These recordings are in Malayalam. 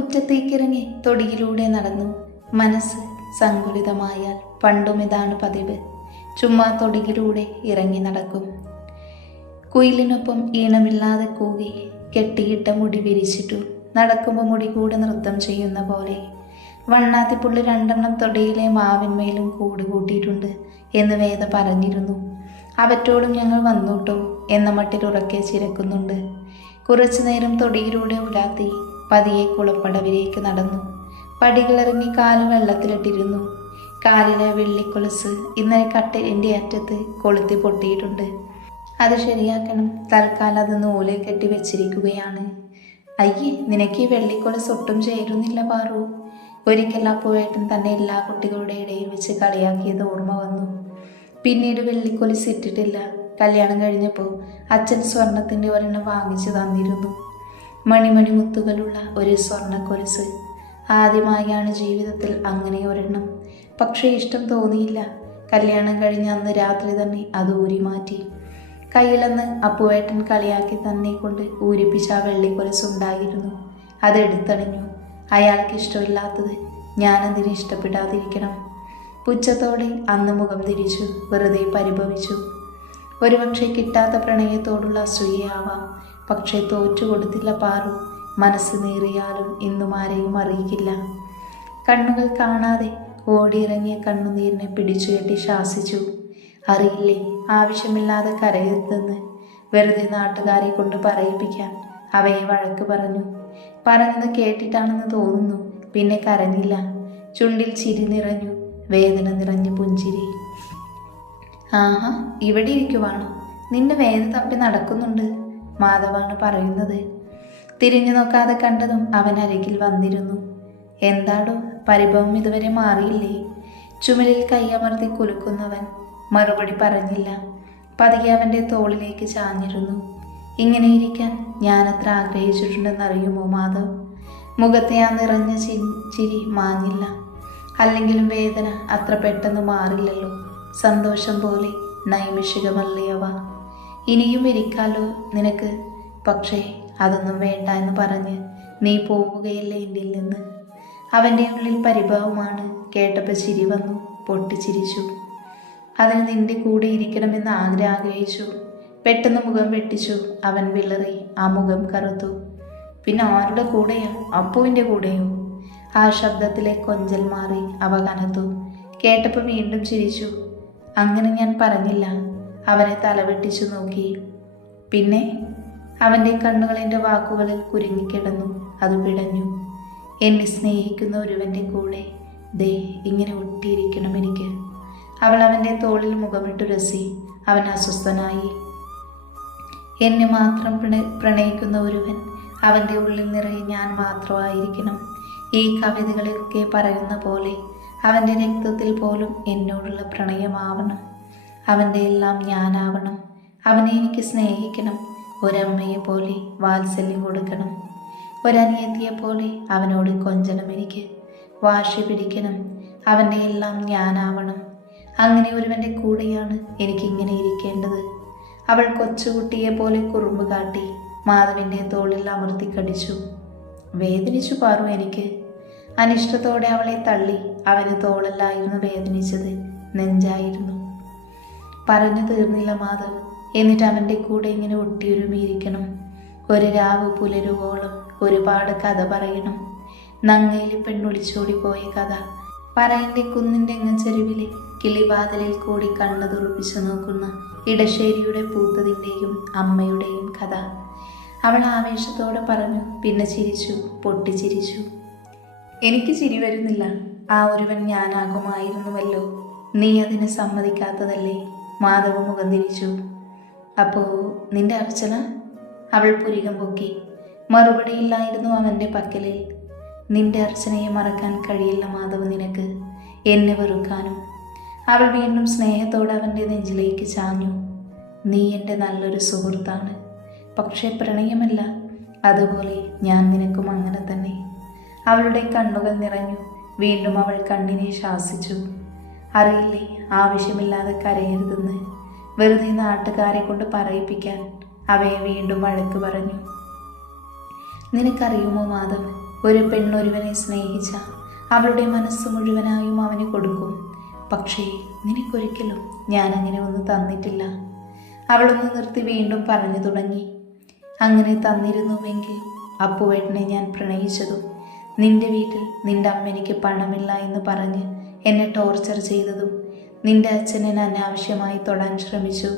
മുറ്റത്തേക്കിറങ്ങി തൊടിയിലൂടെ നടന്നു. മനസ്സ് സങ്കുലിതമായാൽ പണ്ടും ഇതാണ് പതിവ്. ചുമ്മാ തൊടിയിലൂടെ ഇറങ്ങി നടക്കും. കുയിലിനൊപ്പം ഈണമില്ലാതെ കൂകി കെട്ടിയിട്ട മുടി വിരിച്ചിട്ടു നടക്കുമ്പോൾ മുടി കൂടെ നൃത്തം ചെയ്യുന്ന പോലെ. വണ്ണാത്തിപ്പുള്ളി രണ്ടെണ്ണം തൊടിയിലെ മാവിന്മേലും കൂട് കൂട്ടിയിട്ടുണ്ട് എന്ന് വേദ പറഞ്ഞിരുന്നു. അവറ്റോടും ഞങ്ങൾ വന്നൂട്ടോ എന്ന മട്ടിൽ ഉറക്കെ ചിരക്കുന്നുണ്ട്. കുറച്ചു നേരം തൊടിയിലൂടെ ഉലാത്തി പതിയെ കുളപ്പടവിലേക്ക് നടന്നു. പടികളിറങ്ങി കാൽ വെള്ളത്തിലിട്ടിരുന്നു. കാലിലെ വെള്ളിക്കൊളുസ് ഇന്നലെ കട്ടിലിന്റെ അറ്റത്ത് കൊളുത്തി പൊട്ടിയിട്ടുണ്ട്. അത് ശരിയാക്കണം. തൽക്കാലം അത് നൂലെ കെട്ടി വെച്ചിരിക്കുകയാണ്. അയ്യേ നിനക്ക് ഈ വെള്ളിക്കൊളുസ് ഒട്ടും ചേരുന്നില്ല പാറു. ഒരിക്കൽ അപ്പോയേട്ടൻ തന്നെ എല്ലാ കുട്ടികളുടെ ഇടയിൽ വെച്ച് കളിയാക്കിയത് ഓർമ്മ വന്നു. പിന്നീട് വെള്ളിക്കൊലുസ് ഇട്ടിട്ടില്ല. കല്യാണം കഴിഞ്ഞപ്പോൾ അച്ഛൻ സ്വർണത്തിന്റെ ഒരെണ്ണം വാങ്ങിച്ചു തന്നിരുന്നു. മണിമണി മുത്തുകളുള്ള ഒരു സ്വർണക്കൊലുസ് ആദ്യമായാണ് ജീവിതത്തിൽ അങ്ങനെ ഒരെണ്ണം. പക്ഷേ ഇഷ്ടം തോന്നിയില്ല. കല്യാണം കഴിഞ്ഞ അന്ന് രാത്രി തന്നെ അത് ഊരി മാറ്റി കയ്യിലന്ന് അപ്പുവേട്ടൻ കളിയാക്കി തന്നെ കൊണ്ട് ഊരിപ്പിച്ച ആ വെള്ളിക്കൊലസ് ഉണ്ടായിരുന്നു. അത് എടുത്തണിഞ്ഞു അയാൾക്ക് ഇഷ്ടമില്ലാത്തത് ഞാനതിന് ഇഷ്ടപ്പെടാതിരിക്കണം. പുച്ഛത്തോടെ അന്ന് മുഖം തിരിച്ചു. വെറുതെ പരിഭവിച്ചു. ഒരുപക്ഷെ കിട്ടാത്ത പ്രണയത്തോടുള്ള അസൂയയാവാം. പക്ഷേ തോറ്റു കൊടുത്തില്ല പാറു. മനസ്സ് നേറിയാലും ഇന്നും ആരെയും അറിയിക്കില്ല. കണ്ണുകൾ കാണാതെ ഓടിയിറങ്ങിയ കണ്ണുനീരിനെ പിടിച്ചുകെട്ടി ശാസിച്ചു. അറിയില്ലേ ആവശ്യമില്ലാതെ കരയരുതെന്ന് വെറുതെ നാട്ടുകാരെ കൊണ്ട് പറയിപ്പിക്കാൻ അവയെ വഴക്ക് പറഞ്ഞു. പറഞ്ഞത് കേട്ടിട്ടാണെന്ന് തോന്നുന്നു പിന്നെ കരഞ്ഞില്ല. ചുണ്ടിൽ ചിരി നിറഞ്ഞു വേദന നിറഞ്ഞു പുഞ്ചിരി. ആഹാ ഇവിടെ ഇരിക്കുവാണോ? നിന്റെ വേദന തപ്പി നടക്കുന്നുണ്ട്. മാധവാണ് പറയുന്നത്. തിരിഞ്ഞു നോക്കാതെ കണ്ടതും അവൻ അരികിൽ വന്നിരുന്നു. എന്താടോ പരിഭവം ഇതുവരെ മാറിയില്ലേ? ചുമലിൽ കൈയമർത്തി കുലുക്കുന്നവൻ മറുപടി പറഞ്ഞില്ല. പതിയെ അവന്റെ തോളിലേക്ക് ചാഞ്ഞിരുന്നു. ഇങ്ങനെ ഇരിക്കാൻ ഞാനത്ര ആഗ്രഹിച്ചിട്ടുണ്ടെന്നറിയുമോ മാധവ്? മുഖത്തെ ആ നിറഞ്ഞ ചിരി മാഞ്ഞില്ല. അല്ലെങ്കിലും വേദന അത്ര പെട്ടെന്ന് മാറില്ലല്ലോ. സന്തോഷം പോലെ നൈമിഷികമല്ലേ അവ? ഇനിയും ഇരിക്കാലോ നിനക്ക്? പക്ഷേ അതൊന്നും വേണ്ട എന്ന് പറഞ്ഞ് നീ പോവുകയല്ലേ എന്നിൽ നിന്ന്. അവന്റെ ഉള്ളിൽ പരിഭവമാണ്. കേട്ടപ്പോൾ ചിരി വന്നു പൊട്ടിച്ചിരിച്ചു. അതിന് നിന്റെ കൂടെ ഇരിക്കണമെന്ന് ആഗ്രഹം ആഗ്രഹിച്ചു. പെട്ടെന്ന് മുഖം വെട്ടിച്ചു. അവൻ വിളറി ആ മുഖം കറുത്തു. പിന്നെ ആരുടെ കൂടെയോ? അപ്പുവിന്റെ കൂടെയോ? ആ ശബ്ദത്തിലെ കൊഞ്ചൽ മാറി അവ കനത്തു. കേട്ടപ്പോൾ വീണ്ടും ചിരിച്ചു. അങ്ങനെ ഞാൻ പറഞ്ഞില്ല. അവനെ തലവെട്ടിച്ചു നോക്കി. പിന്നെ അവന്റെ കണ്ണുകൾ എന്റെ വാക്കുകളിൽ കുരുങ്ങിക്കിടന്നു അത് പിടഞ്ഞു. എന്നെ സ്നേഹിക്കുന്ന ഒരുവന്റെ കൂടെ ദേ ഇങ്ങനെ ഒട്ടിയിരിക്കണം എനിക്ക്. അവൾ അവന്റെ തോളിൽ മുഖമിട്ടു രസി. അവൻ അസ്വസ്ഥനായി. എന്നെ മാത്രം പ്രണ പ്രണയിക്കുന്ന ഒരുവൻ അവന്റെ ഉള്ളിൽ നിറയെ ഞാൻ മാത്രമായിരിക്കണം. ഈ കവിതകളൊക്കെ പറയുന്ന പോലെ അവന്റെ രക്തത്തിൽ പോലും എന്നോടുള്ള പ്രണയമാവണം. അവന്റെ എല്ലാം ഞാനാവണം. അവനെ എനിക്ക് സ്നേഹിക്കണം. ഒരമ്മയെ പോലെ വാത്സല്യം കൊടുക്കണം. ഒരനിയത്തിയെ പോലെ അവനോട് കൊഞ്ചണം എനിക്ക്. വാശി പിടിക്കണം. അവന്റെ എല്ലാം ഞാനാവണം. അങ്ങനെ ഒരുവന്റെ കൂടെയാണ് എനിക്കിങ്ങനെ ഇരിക്കേണ്ടത്. അവൾ കൊച്ചുകുട്ടിയെ പോലെ കുറുമ്പ് കാട്ടി മാധവിന്റെ തോളിൽ അമർത്തി കടിച്ചു വേദനിച്ചു പാറു എനിക്ക്. അനിഷ്ടത്തോടെ അവളെ തള്ളി അവന് തോളല്ലായിരുന്നു വേദനിച്ചത്. നെഞ്ചായിരുന്നു. പറഞ്ഞു തീർന്നില്ല മാധവ്. എന്നിട്ട് അവന്റെ കൂടെ ഇങ്ങനെ ഒട്ടിയൊരുമിയിരിക്കണം ഒരു രാവ് പുലരുവോളം ഒരുപാട് കഥ പറയണം. നങ്ങയിലെ പെണ്ണൊളിച്ചോടി പോയ കഥ. പറയന്റെ കുന്നിന്റെ അങ്ങച്ചെരുവിലെ കിളിവാതിലിൽ കൂടി കണ്ണു തുറപ്പിച്ചു നോക്കുന്ന ഇടശ്ശേരിയുടെ പൂത്തതിന്റെയും അമ്മയുടെയും കഥ. അവൾ ആവേശത്തോടെ പറഞ്ഞു പിന്നെ ചിരിച്ചു പൊട്ടിച്ചിരിച്ചു. എനിക്ക് ചിരി വരുന്നില്ല. ആ ഒരുവൻ ഞാനാകുമായിരുന്നുവല്ലോ. നീ അതിന് സമ്മതിക്കാത്തതല്ലേ? മാധവ മുഖം തിരിച്ചു. അപ്പോ നിന്റെ അർച്ചന? അവൾ പുരികം പൊക്കി. മറുപടിയില്ലായിരുന്നു അവന്റെ പക്കലിൽ. നിന്റെ അർച്ചനയെ മറക്കാൻ കഴിയില്ല മാധവ് നിനക്ക്. എന്നെ വെറുക്കാനും. അവൾ വീണ്ടും സ്നേഹത്തോടെ അവന്റെ നെഞ്ചിലേക്ക് ചാഞ്ഞു. നീ എന്റെ നല്ലൊരു സുഹൃത്താണ്. പക്ഷേ പ്രണയമല്ല. അതുപോലെ ഞാൻ നിനക്കും അങ്ങനെ തന്നെ. അവളുടെ കണ്ണുകൾ നിറഞ്ഞു. വീണ്ടും അവൾ കണ്ണിനെ ശാസിച്ചു. അറിയില്ലേ? ആവശ്യമില്ലാതെ കരയരുതെന്ന്. വെറുതെ നാട്ടുകാരെ കൊണ്ട് പറയിപ്പിക്കാൻ അവയെ വീണ്ടും വഴക്ക് പറഞ്ഞു. നിനക്കറിയുമോ മാധവ്? ഒരു പെണ്ണൊരുവനെ സ്നേഹിച്ച അവളുടെ മനസ്സ് മുഴുവനായും അവന് കൊടുക്കും. പക്ഷേ നിനക്കൊരിക്കലും ഞാൻ അങ്ങനെ ഒന്നും തന്നിട്ടില്ല. അവളൊന്ന് നിർത്തി വീണ്ടും പറഞ്ഞു തുടങ്ങി. അങ്ങനെ തന്നിരുന്നുവെങ്കിൽ അപ്പുവേട്ടനെ ഞാൻ പ്രണയിച്ചതും നിന്റെ വീട്ടിൽ നിന്റെ അമ്മ എനിക്ക് പണമില്ല എന്ന് പറഞ്ഞ് എന്നെ ടോർച്ചർ ചെയ്തതും നിന്റെ അച്ഛൻ എന്നെ അനാവശ്യമായി തൊടാൻ ശ്രമിച്ചു.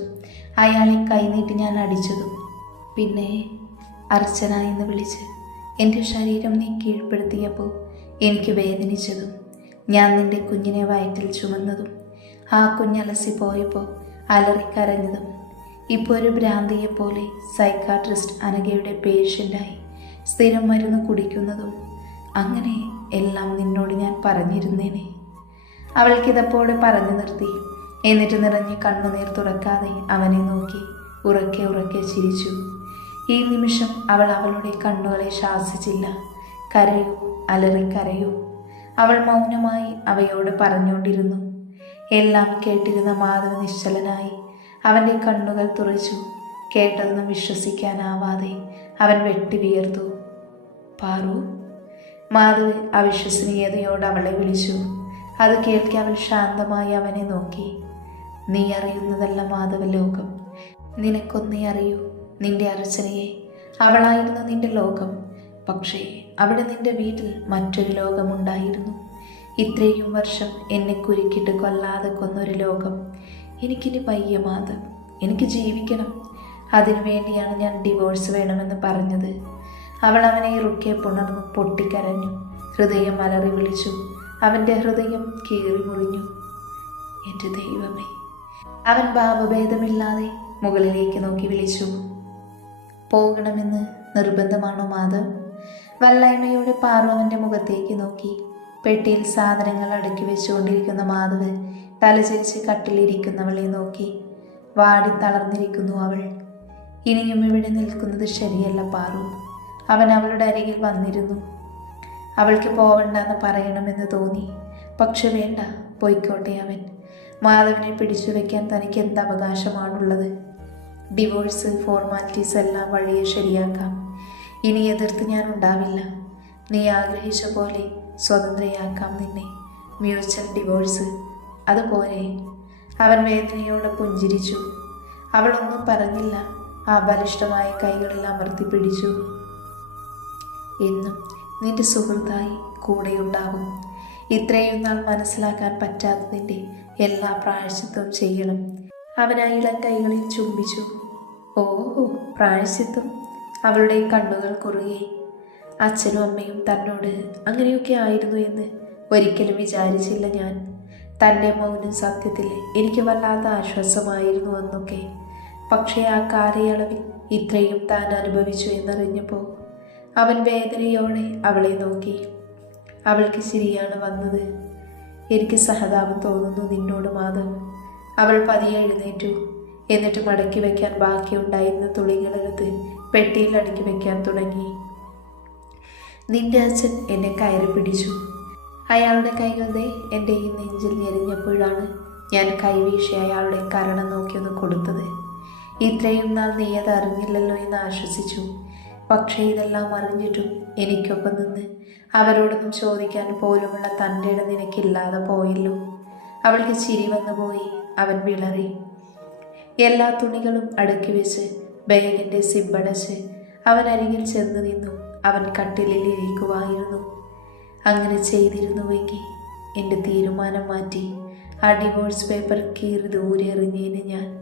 അയാളെ കൈനീട്ടി ഞാൻ അടിച്ചതും. പിന്നെ അർച്ചന എന്ന് വിളിച്ച് എന്റെ ശരീരം നീ കീഴ്പ്പെടുത്തിയപ്പോൾ എനിക്ക് വേദനിച്ചതും ഞാൻ നിന്റെ കുഞ്ഞിനെ വയറ്റിൽ ചുമന്നതും. ആ കുഞ്ഞലസി പോയപ്പോൾ അലറിക്കരഞ്ഞതും. ഇപ്പോൾ ഒരു ഭ്രാന്തിയെ പോലെ സൈക്കാട്രിസ്റ്റ് അനഘയുടെ പേഷ്യന്റായി സ്ഥിരം മരുന്ന് കുടിക്കുന്നതും. അങ്ങനെ എല്ലാം നിന്നോട് ഞാൻ പറഞ്ഞിരുന്നേനെ. അവൾക്കിതപ്പോടെ പറഞ്ഞു നിർത്തി. എന്നിട്ട് നിറഞ്ഞ് കണ്ണുനീർ തുറക്കാതെ അവനെ നോക്കി ഉറക്കെ ഉറക്കെ ചിരിച്ചു. ഈ നിമിഷം അവൾ അവളുടെ കണ്ണുകളെ ശാസിച്ചില്ല. കരയൂ അലറിക്കരയൂ. അവൾ മൗനമായി അവയോട് പറഞ്ഞുകൊണ്ടിരുന്നു. എല്ലാം കേട്ടിരുന്ന മാധവ് നിശ്ചലനായി അവന്റെ കണ്ണുകൾ തുറച്ചു. കേട്ടതൊന്നും വിശ്വസിക്കാനാവാതെ അവൻ വെട്ടി വിയർത്തു. പാറു? മാധവ് അവിശ്വസനീയതയോട് അവളെ വിളിച്ചു. അത് കേൾക്കെ അവൾ ശാന്തമായി അവനെ നോക്കി. നീ അറിയുന്നതല്ല മാധവ ലോകം. നിനക്കൊന്നേ അറിയൂ നിന്റെ അർച്ചനയെ അവളായിരുന്നു നിന്റെ ലോകം. പക്ഷേ അവിടെ നിന്റെ വീട്ടിൽ മറ്റൊരു ലോകമുണ്ടായിരുന്നു. ഇത്രയും വർഷം എന്നെ കുരുക്കിട്ട് കൊല്ലാതെ കൊന്നൊരു ലോകം. എനിക്കിനി പയ്യ മാധവ് എനിക്ക് ജീവിക്കണം. അതിനുവേണ്ടിയാണ് ഞാൻ ഡിവോഴ്സ് വേണമെന്ന് പറഞ്ഞത്. അവൾ അവനെ ഇറുക്കെ പുണർന്നു പൊട്ടിക്കരഞ്ഞു. ഹൃദയം അലറി വിളിച്ചു. അവന്റെ ഹൃദയം കീറി മുറിഞ്ഞു. എന്റെ ദൈവമേ. അവൻ ഭാവഭേദമില്ലാതെ മുകളിലേക്ക് നോക്കി വിളിച്ചു. പോകണമെന്ന് നിർബന്ധമാണോ മാധവ് വല്ലായ്മയോടെ പാർവവന്റെ മുഖത്തേക്ക് നോക്കി. പെട്ടിയിൽ സാധനങ്ങൾ അടുക്കി വെച്ചുകൊണ്ടിരിക്കുന്ന മാധവ് തലചരിച്ച് കട്ടിലിരിക്കുന്നവളെ നോക്കി. വാടി തളർന്നിരിക്കുന്നു അവൾ. ഇനിയും ഇവിടെ നിൽക്കുന്നത് ശരിയല്ല പാറു. അവൻ അവളുടെ അരികിൽ വന്നിരുന്നു. അവൾക്ക് പോവണ്ടെന്ന് പറയണമെന്ന് തോന്നി. പക്ഷെ വേണ്ട പോയിക്കോട്ടെ അവൻ. മാധവനെ പിടിച്ചു വയ്ക്കാൻ തനിക്ക് എന്ത് അവകാശമാണുള്ളത്? ഡിവോഴ്സ് ഫോർമാലിറ്റീസ് എല്ലാം വഴിയെ ശരിയാക്കാം. ഇനി എതിർത്ത് ഞാൻ ഉണ്ടാവില്ല. നീ ആഗ്രഹിച്ച പോലെ സ്വതന്ത്രയാക്കാം നിന്നെ. Mutual divorce. അതുപോലെ അവൻ വേദനയോടെ പുഞ്ചിരിച്ചു. അവളൊന്നും പറഞ്ഞില്ല. ആ ബലിഷ്ടമായ കൈകളിൽ അമർത്തി പിടിച്ചു. എന്നും നിന്റെ സുഹൃത്തായി കൂടെയുണ്ടാകും. ഇത്രയും നാൾ മനസ്സിലാക്കാൻ പറ്റാത്തതിന്റെ എല്ലാ പ്രായശ്ചിത്വം ചെയ്യണം. അവൻ ഇളം കൈകളിൽ ചുംബിച്ചു. ഓഹോ പ്രായശ്ചിത്വം അവളുടെ കണ്ണുകൾ കുറുകെ. അച്ഛനും അമ്മയും തന്നോട് അങ്ങനെയൊക്കെ ആയിരുന്നു എന്ന് ഒരിക്കലും വിചാരിച്ചില്ല ഞാൻ. തന്റെ മൗനം സത്യത്തിൽ എനിക്ക് വല്ലാത്ത ആശ്വാസമായിരുന്നു എന്നൊക്കെ പക്ഷേ ആ കാലയളവിൽ ഇത്രയും താൻ അനുഭവിച്ചു എന്നറിഞ്ഞപ്പോൾ അവൻ വേദനയോടെ അവളെ നോക്കി. അവൾക്ക് ശരിയാണ് വന്നത്. എനിക്ക് സഹതാപം തോന്നുന്നു നിന്നോട് മാധവ്. അവൾ പതിയെ എഴുന്നേറ്റു. എന്നിട്ട് മടക്കി വയ്ക്കാൻ ബാക്കിയുണ്ടായിരുന്ന തുണികളെടുത്ത് പെട്ടിയിൽ അടുക്കി വയ്ക്കാൻ തുടങ്ങി. നിന്റെ അച്ഛൻ എന്നെ കയറി പിടിച്ചു. അയാളുടെ കൈകളുടെ എന്റെ ഈ നെഞ്ചിൽ ഞെരിഞ്ഞപ്പോഴാണ് ഞാൻ കൈവീശി അയാളുടെ കരണം നോക്കിയൊന്ന് കൊടുത്തത്. ഇത്രയും നാൾ നീ അത് അറിഞ്ഞില്ലല്ലോ എന്ന് ആശ്വസിച്ചു. പക്ഷേ ഇതെല്ലാം അറിഞ്ഞിട്ടും എനിക്കൊപ്പം നിന്ന് അവരോടൊന്നും ചോദിക്കാൻ പോലുമുള്ള തന്റെ നിനക്കില്ലാതെ പോയല്ലോ. അവൾക്ക് ചിരി വന്നു പോയി. അവൻ വിളറി. എല്ലാ തുണികളും അടുക്കി വെച്ച് ബാഗിന്റെ സിബടച്ച് അവൻ അരികിൽ ചെന്ന് നിന്നു. അവൻ കട്ടിലിൽ ഇരിക്കുവായിരുന്നു. അങ്ങനെ ചെയ്തിരുന്നുവെങ്കിൽ എന്റെ തീരുമാനം മാറ്റി ആ ഡിവോഴ്സ് പേപ്പർ കീറി ദൂരെ എറിഞ്ഞേന് ഞാൻ.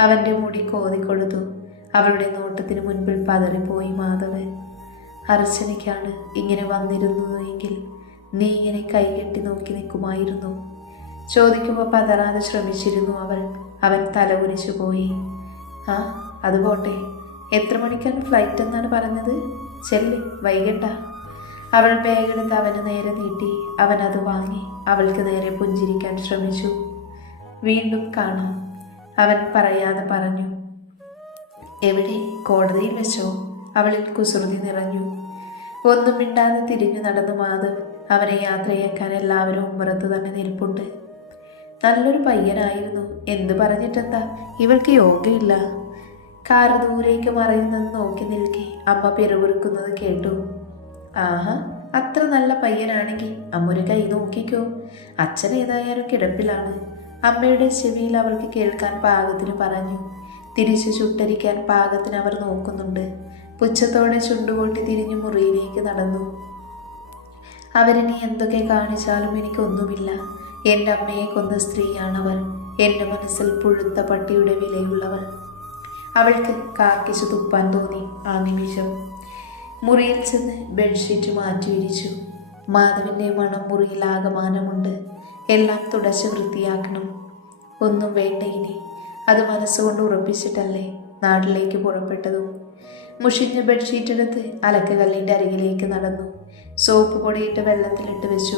അവന്റെ മുടി കോതിക്കൊടുത്തു. അവളുടെ നോട്ടത്തിന് മുൻപിൽ പതറിപ്പോയി മാധവൻ. അർച്ചനയ്ക്കാണ് ഇങ്ങനെ വന്നിരുന്നതെങ്കിൽ നീ ഇങ്ങനെ കൈകെട്ടി നോക്കി നിൽക്കുമായിരുന്നു? ചോദിക്കുമ്പോൾ പതറാതെ ശ്രമിച്ചിരുന്നു അവൾ. അവൻ തല തലകുനിച്ചു പോയി. ആ അത് പോട്ടെ. എത്ര മണിക്കാണ് ഫ്ലൈറ്റ് എന്നാണ് പറഞ്ഞത്? ചെല്ലി വൈകണ്ട അവൾ ബാഗെടുത്ത് അവന് നേരെ നീട്ടി. അവൻ അത് വാങ്ങി. അവൾക്ക് നേരെ പുഞ്ചിരിക്കാൻ ശ്രമിച്ചു. വീണ്ടും കാണാം. അവൻ പറയാതെ പറഞ്ഞു. എവിടെ? കോടതിയിൽ വെച്ചോ? അവളിൽ കുസൃതി നിറഞ്ഞു. ഒന്നും മിണ്ടാതെ തിരിഞ്ഞു നടന്നു മാധവ്. അവനെ യാത്രയാക്കാൻ എല്ലാവരും ഉമ്മറത്ത് തന്നെ നിൽപ്പുണ്ട്. നല്ലൊരു പയ്യനായിരുന്നു. എന്ത് പറഞ്ഞിട്ടെന്താ? ഇവൾക്ക് യോഗയില്ല. കാർ ദൂരേക്ക് മറയുന്നത് നോക്കി നിൽക്കെ അമ്മ പിറുപിറുക്കുന്നത് കേട്ടു. ആഹാ അത്ര നല്ല പയ്യനാണെങ്കിൽ അമ്മ ഒരു കൈ നോക്കിക്കോ. അച്ഛൻ ഏതായാലും കിടപ്പിലാണ്. അമ്മയുടെ ചെവിയിൽ അവൾക്ക് കേൾക്കാൻ പാകത്തിന് പറഞ്ഞു. തിരിച്ചു ചുട്ടരിക്കാൻ പാകത്തിന് അവർ നോക്കുന്നുണ്ട്. പുച്ഛത്തോടെ ചുണ്ടുകൊട്ടി തിരിഞ്ഞു മുറിയിലേക്ക് നടന്നു. അവരിനി എന്തൊക്കെ കാണിച്ചാലും എനിക്കൊന്നുമില്ല. എന്റെ അമ്മയെ കൊന്ന സ്ത്രീയാണവർ എന്റെ മനസ്സിൽ പുഴുത്ത പട്ടിയുടെ വിലയുള്ളവർ അവൾക്ക് കാക്കിച്ചു തുപ്പാൻ തോന്നി ആ നിമിഷം. മുറിയിൽ ചെന്ന് ബെഡ്ഷീറ്റ് മാറ്റി വിരിച്ചു. മാധവന്റെ മണം മുറിയിൽ ആകമാനമുണ്ട്. എല്ലാം തുടച്ച് വൃത്തിയാക്കണം. ഒന്നും വേണ്ട ഇനി. അത് മനസ്സുകൊണ്ട് ഉറപ്പിച്ചിട്ടല്ലേ നാട്ടിലേക്ക് പുറപ്പെട്ടതും? മുഷിഞ്ഞ ബെഡ്ഷീറ്റ് എടുത്ത് അലക്കുകല്ലിന്റെ അരികിലേക്ക് നടന്നു. സോപ്പ് പൊടിയിട്ട് വെള്ളത്തിലിട്ട് വെച്ചു.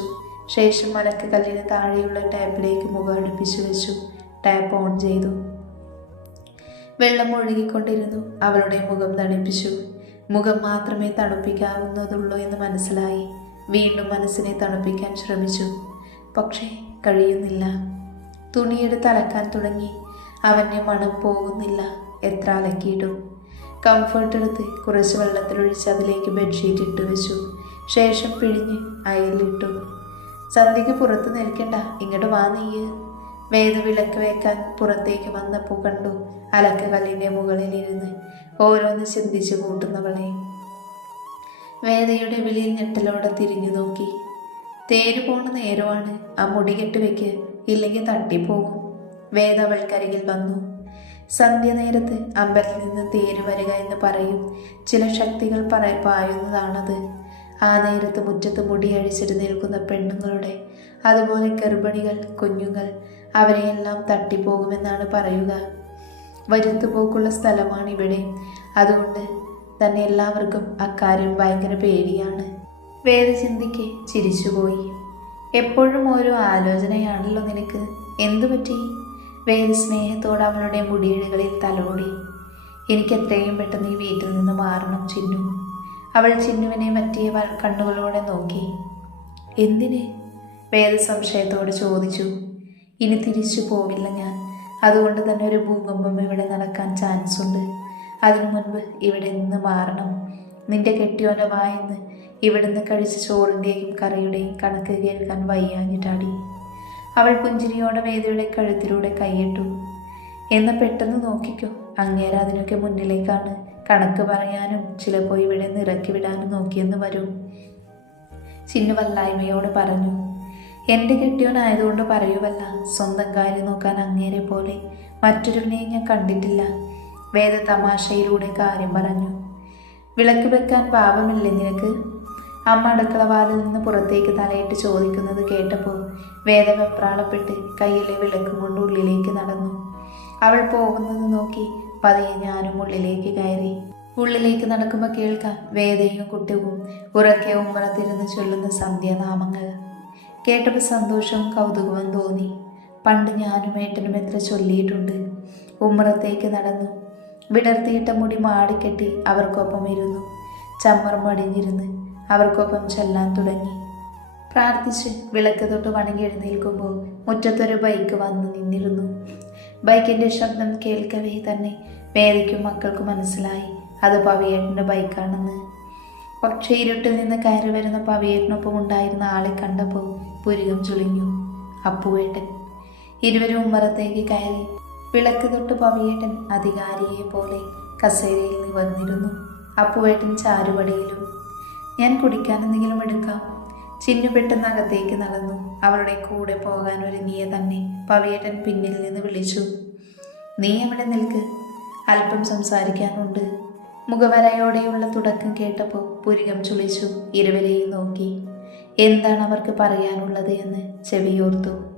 ശേഷം അലക്കുകല്ലിന് താഴെയുള്ള ടാപ്പിലേക്ക് മുഖം അടുപ്പിച്ചു വെച്ചു. ടാപ്പ് ഓൺ ചെയ്തു. വെള്ളം ഒഴുകിക്കൊണ്ടിരുന്നു. അവളുടെ മുഖം തണുപ്പിച്ചു. മുഖം മാത്രമേ തണുപ്പിക്കാവുന്നതുള്ളൂ എന്ന് മനസ്സിലായി. വീണ്ടും മനസ്സിനെ തണുപ്പിക്കാൻ ശ്രമിച്ചു. പക്ഷേ കഴിയുന്നില്ല. തുണിയെടുത്ത് അലക്കാൻ തുടങ്ങി. അവന്റെ മണം പോകുന്നില്ല. എത്ര അലക്കിയിടും കംഫർട്ട് എടുത്ത് കുറച്ച് വെള്ളത്തിലൊഴിച്ച് അതിലേക്ക് ബെഡ്ഷീറ്റ് ഇട്ട് വെച്ചു. ശേഷം പിഴിഞ്ഞ് അയലിട്ടു. സന്ധ്യയ്ക്ക് പുറത്ത് നിൽക്കണ്ട ഇങ്ങോട്ട് വാ നീയ്. വേദ വിളക്ക് വെക്കാൻ പുറത്തേക്ക് വന്നപ്പോൾ കണ്ടു അലക്ക് കല്ലിന്റെ മുകളിലിരുന്ന് ഓരോന്ന് ചിന്തിച്ച് കൂട്ടുന്നവളെ. വേദയുടെ വിളിയിൽ ഞെട്ടലോടെ തിരിഞ്ഞു നോക്കി. തേര് പോണ നേരമാണ് ആ മുടി കെട്ടി വെക്ക് ഇല്ലെങ്കിൽ തട്ടിപ്പോകും. വേദ അവൾക്കരികിൽ വന്നു. സന്ധ്യ നേരത്ത് അമ്പലത്തിൽ നിന്ന് തേര് വരിക എന്ന് പറയും. ചില ശക്തികൾ പറ പായുന്നതാണത്. ആ നേരത്ത് മുറ്റത്ത് മുടി അഴിച്ചിട്ട് നിൽക്കുന്ന പെണ്ണുങ്ങളുടെ അതുപോലെ ഗർഭിണികൾ കുഞ്ഞുങ്ങൾ അവരെയെല്ലാം തട്ടിപ്പോകുമെന്നാണ് പറയുക. വരുത്തുപോക്കുള്ള സ്ഥലമാണ് ഇവിടെ അതുകൊണ്ട് തന്നെ എല്ലാവർക്കും അക്കാര്യം ഭയങ്കര പേടിയാണ്. വേദചിന്തിക്ക് ചിരിച്ചുപോയി. എപ്പോഴും ഓരോ ആലോചനയാണല്ലോ നിനക്ക്. എന്തു പറ്റി വേദ സ്നേഹത്തോടെ അവളുടെ മുടിയിഴകളിൽ തലോടി. എനിക്ക് എത്രയും പെട്ടെന്ന് ഈ വീട്ടിൽ നിന്ന് മാറണം ചിന്നു. അവൾ ചിന്നുവിനെ മറ്റേ കണ്ണുകളോടെ നോക്കി. എന്തിന്? വേദ സംശയത്തോട് ചോദിച്ചു. ഇനി തിരിച്ചു പോവില്ല ഞാൻ. അതുകൊണ്ട് തന്നെ ഒരു ഭൂകമ്പം ഇവിടെ നടക്കാൻ ചാൻസ് ഉണ്ട് അതിനു മുൻപ് ഇവിടെ നിന്ന് മാറണം. നിന്റെ കെട്ടിയോനവായെന്ന് ഇവിടുന്ന് കഴിച്ച ചോറിന്റെയും കറിയുടെയും കണക്ക് കേൾക്കാൻ വയ്യാഞ്ഞിട്ടാടി. അവൾ പുഞ്ചിരിയോടെ വേദയുടെ കഴുത്തിലൂടെ കൈയിട്ടു. എന്ന് പെട്ടെന്ന് നോക്കിക്കോ. അങ്ങേര അതിനൊക്കെ മുന്നിലേക്കാണ്. കണക്ക് പറയാനും ചിലപ്പോൾ ഇവിടെ നിന്ന് ഇറക്കി വിടാനും നോക്കിയെന്ന് വരും. ചിന്നു വല്ലായ്മയോട് പറഞ്ഞു. എന്റെ കെട്ടിയോനായതുകൊണ്ട് പറയുവല്ല. സ്വന്തം കാര്യം നോക്കാൻ അങ്ങേരെ പോലെ മറ്റൊരുവിനെയും ഞാൻ കണ്ടിട്ടില്ല. വേദ തമാശയിലൂടെ കാര്യം പറഞ്ഞു. വിളക്ക് വെക്കാൻ പാപമില്ലേ നിനക്ക്? അമ്മ അടുക്കള വാതിൽ നിന്ന് പുറത്തേക്ക് തലയിട്ട് ചോദിക്കുന്നത് കേട്ടപ്പോൾ വേദ വെപ്രാളപ്പെട്ട് കയ്യിലെ വിളക്ക് കൊണ്ട് ഉള്ളിലേക്ക് നടന്നു. അവൾ പോകുന്നത് നോക്കി പതിയെ ഞാനും ഉള്ളിലേക്ക് കയറി. ഉള്ളിലേക്ക് നടക്കുമ്പോൾ കേൾക്കാം വേദയും കുട്ടിയും ഉറക്കെ ഉമ്മറത്തിരുന്ന് ചൊല്ലുന്ന സന്ധ്യാനാമങ്ങൾ. കേട്ടപ്പോൾ സന്തോഷവും കൗതുകവും തോന്നി. പണ്ട് ഞാനും ഏട്ടനും എത്ര ചൊല്ലിയിട്ടുണ്ട്. ഉമ്മറത്തേക്ക് നടന്നു. വിടർത്തിയിട്ട മുടി മാടിക്കെട്ടി അവർക്കൊപ്പം ഇരുന്നു. ചമ്മർ മടിഞ്ഞിരുന്ന് അവർക്കൊപ്പം ചെല്ലാൻ തുടങ്ങി. പ്രാർത്ഥിച്ച് വിളക്ക് തൊട്ട് വണങ്ങി എഴുന്നേൽക്കുമ്പോൾ മുറ്റത്തൊരു ബൈക്ക് വന്നു നിന്നിരുന്നു. ബൈക്കിന്റെ ശബ്ദം കേൾക്കവേ തന്നെ മേരിക്കും മക്കൾക്കും മനസ്സിലായി. അത് പവിയേട്ടന്റെ ബൈക്കാണെന്ന്. പക്ഷേ ഇരുട്ടിൽ നിന്ന് കയറി വരുന്ന പവിയേട്ടനൊപ്പം ഉണ്ടായിരുന്ന ആളെ കണ്ടപ്പോൾ പുരികം ചുളിഞ്ഞു. അപ്പുവേട്ടൻ. ഇരുവരും ഉമ്മറത്തേക്ക് കയറി. വിളക്ക് തൊട്ട് പവിയേട്ടൻ അധികാരിയെ പോലെ കസേരയിൽ നിവർന്നിരുന്നു അപ്പുവേട്ടൻ ചാരുപടിയിലും ഞാൻ കുടിക്കാൻ എന്തെങ്കിലും എടുക്കാം. ചിന്നു പെട്ടെന്ന് അകത്തേക്ക് നടന്നു. അവളുടെ കൂടെ പോകാൻ ഒരുങ്ങിയ തന്നെ പവിയേട്ടൻ പിന്നിൽ നിന്ന് വിളിച്ചു. നീ അവിടെ നിൽക്ക്? അല്പം സംസാരിക്കാനുണ്ട്. മുഖവരയോടെയുള്ള തുടക്കം കേട്ടപ്പോൾ പുരികം ചുളിച്ചു ഇരുവരെയും നോക്കി. എന്താണ് അവർക്ക് പറയാനുള്ളത്? എന്ന് ചെവിയോർത്തു.